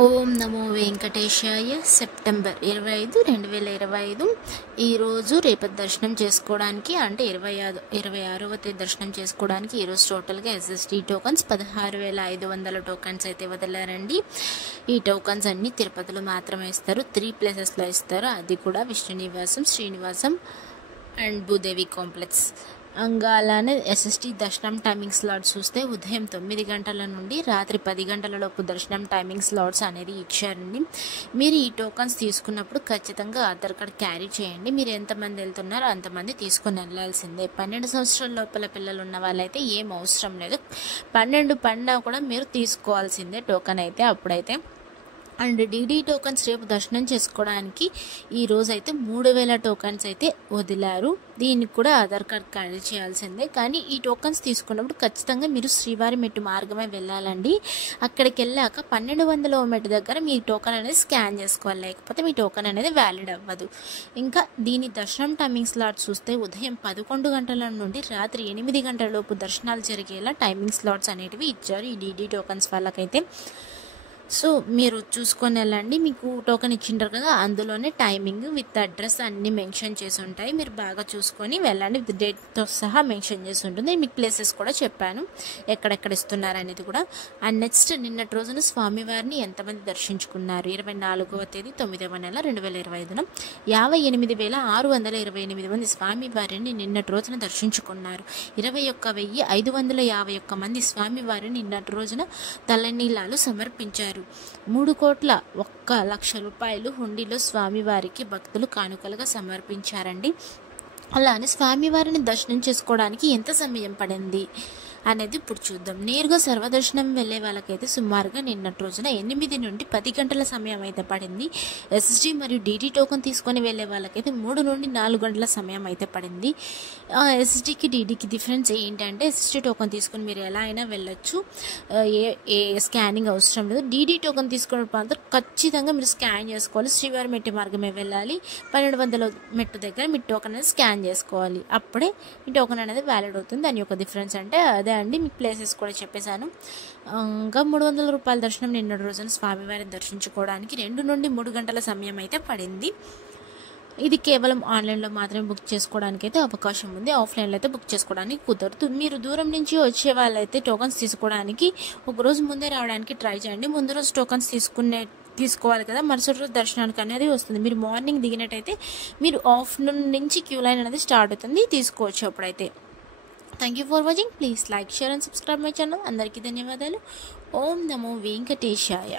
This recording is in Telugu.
ఓం నమో వెంకటేశాయ. సెప్టెంబర్ 25, 2025 ఈరోజు రేపటి దర్శనం చేసుకోవడానికి అంటే 26వ తేదీ దర్శనం చేసుకోవడానికి ఈరోజు టోటల్గా ఎస్ఎస్టీ టోకన్స్ 16,500 టోకన్స్ అయితే వదిలారండి. ఈ టోకన్స్ అన్నీ తిరుపతిలో మాత్రమే ఇస్తారు, 3 ప్లేసెస్లో ఇస్తారు. అది కూడా విష్ణు నివాసం, శ్రీనివాసం అండ్ భూదేవి కాంప్లెక్స్. అలానే ఎస్ఎస్టీ దర్శనం టైమింగ్ స్లాట్స్ చూస్తే ఉదయం 9 గంటల నుండి రాత్రి 10 గంటల లోపు దర్శనం టైమింగ్ స్లాట్స్ అనేది ఇచ్చారండి. మీరు ఈ టోకన్స్ తీసుకున్నప్పుడు ఖచ్చితంగా ఆధార్ కార్డ్ క్యారీ చేయండి. మీరు ఎంతమంది వెళ్తున్నారో అంతమంది తీసుకొని వెళ్ళాల్సిందే. 12 సంవత్సరాల లోపల పిల్లలు ఉన్న వాళ్ళైతే ఏం అవసరం లేదు. 12 పడినా కూడా మీరు తీసుకోవాల్సిందే టోకన్ అయితే అప్పుడైతే. అండ్ డీడీ టోకన్స్ రేపు దర్శనం చేసుకోవడానికి ఈరోజు అయితే 3,000 టోకన్స్ అయితే వదిలారు. దీనికి కూడా ఆధార్ కార్డ్ క్యారీ చేయాల్సిందే. కానీ ఈ టోకన్స్ తీసుకున్నప్పుడు ఖచ్చితంగా మీరు శ్రీవారి మెట్టు మార్గమే వెళ్ళాలండి. అక్కడికి వెళ్ళాక 1200వ మెట్టు దగ్గర మీ టోకన్ అనేది స్కాన్ చేసుకోవాలి, లేకపోతే మీ టోకన్ అనేది వ్యాలిడ్ అవ్వదు. ఇంకా దీని దర్శనం టైమింగ్ స్లాట్స్ చూస్తే ఉదయం 11 గంటల నుండి రాత్రి 8 గంటల లోపు దర్శనాలు జరిగేలా టైమింగ్ స్లాట్స్ అనేటివి ఇచ్చారు ఈ డీడీ టోకన్స్ వాళ్ళకైతే. సో మీరు చూసుకొని వెళ్ళండి. మీకు టోకెన్ ఇచ్చింటారు కదా, అందులోనే టైమింగ్ విత్ అడ్రస్ అన్నీ మెన్షన్ చేసి ఉంటాయి. మీరు బాగా చూసుకొని వెళ్ళండి. విత్ డేట్తో సహా మెన్షన్ చేసి ఉంటుంది. మీకు ప్లేసెస్ కూడా చెప్పాను ఎక్కడెక్కడ ఇస్తున్నారు అనేది కూడా. అండ్ నెక్స్ట్ నిన్నటి రోజున స్వామివారిని ఎంతమంది దర్శించుకున్నారు? 24వ తేదీ 9వ నెల 2025 58,628 మంది స్వామివారిని నిన్నటి రోజున దర్శించుకున్నారు. 21,551 మంది స్వామివారిని నిన్నటి రోజున తలనీలాలు సమర్పించారు. 3,01,00,000 రూపాయలు హుండీలో స్వామివారికి భక్తులు కానుకలుగా సమర్పించారండి. అలానే స్వామివారిని దర్శనం చేసుకోవడానికి ఎంత సమయం పడింది అనేది ఇప్పుడు చూద్దాం. నేరుగా సర్వదర్శనం వెళ్ళే వాళ్ళకైతే సుమారుగా నిన్నటి రోజున 8 నుండి 10 గంటల సమయం అయితే పడింది. ఎస్ఎస్టీ మరియు డీడీ టోకన్ తీసుకొని వెళ్ళే వాళ్ళకైతే 3 నుండి 4 గంటల సమయం అయితే పడింది. ఎస్ఎస్టీకి డీడీకి డిఫరెన్స్ ఏంటంటే ఎస్ఎస్టీ టోకన్ తీసుకొని మీరు ఎలా అయినా వెళ్ళొచ్చు, ఏ స్కానింగ్ అవసరం లేదు. డీడీ టోకన్ తీసుకున్న మాత్రం ఖచ్చితంగా మీరు స్కాన్ చేసుకోవాలి. శ్రీవారి మెట్టు మార్గమే వెళ్ళాలి. 1200 మెట్టు దగ్గర మీ టోకన్ అనేది స్కాన్ చేసుకోవాలి. అప్పుడే మీ టోకన్ అనేది వ్యాలిడ్ అవుతుంది. దాని యొక్క డిఫరెన్స్ అంటే అదే అండి. మీకు ప్లేసెస్ కూడా చెప్పేశాను. ఇంకా 300 రూపాయల దర్శనం నిన్నటి రోజున స్వామివారిని దర్శించుకోవడానికి 2 నుండి 3 గంటల సమయం అయితే పడింది. ఇది కేవలం ఆన్లైన్లో మాత్రమే బుక్ చేసుకోవడానికి అయితే అవకాశం ఉంది. ఆఫ్లైన్లో అయితే బుక్ చేసుకోవడానికి కుదరదు. మీరు దూరం నుంచి వచ్చే వాళ్ళైతే టోకన్స్ తీసుకోవడానికి ఒకరోజు ముందే రావడానికి ట్రై చేయండి. ముందు రోజు టోకన్స్ తీసుకోవాలి కదా, మరుసటి రోజు దర్శనానికి అనేది వస్తుంది. మీరు మార్నింగ్ దిగినట్టయితే మీరు ఆఫ్టర్నూన్ నుంచి క్యూ లైన్ అనేది స్టార్ట్ అవుతుంది, తీసుకోవచ్చు అప్పుడైతే. Thank you for watching. Please like, share and subscribe my channel. అందరికీ ధన్యవాదాలు. ఓం నమో వెంకటేశాయ.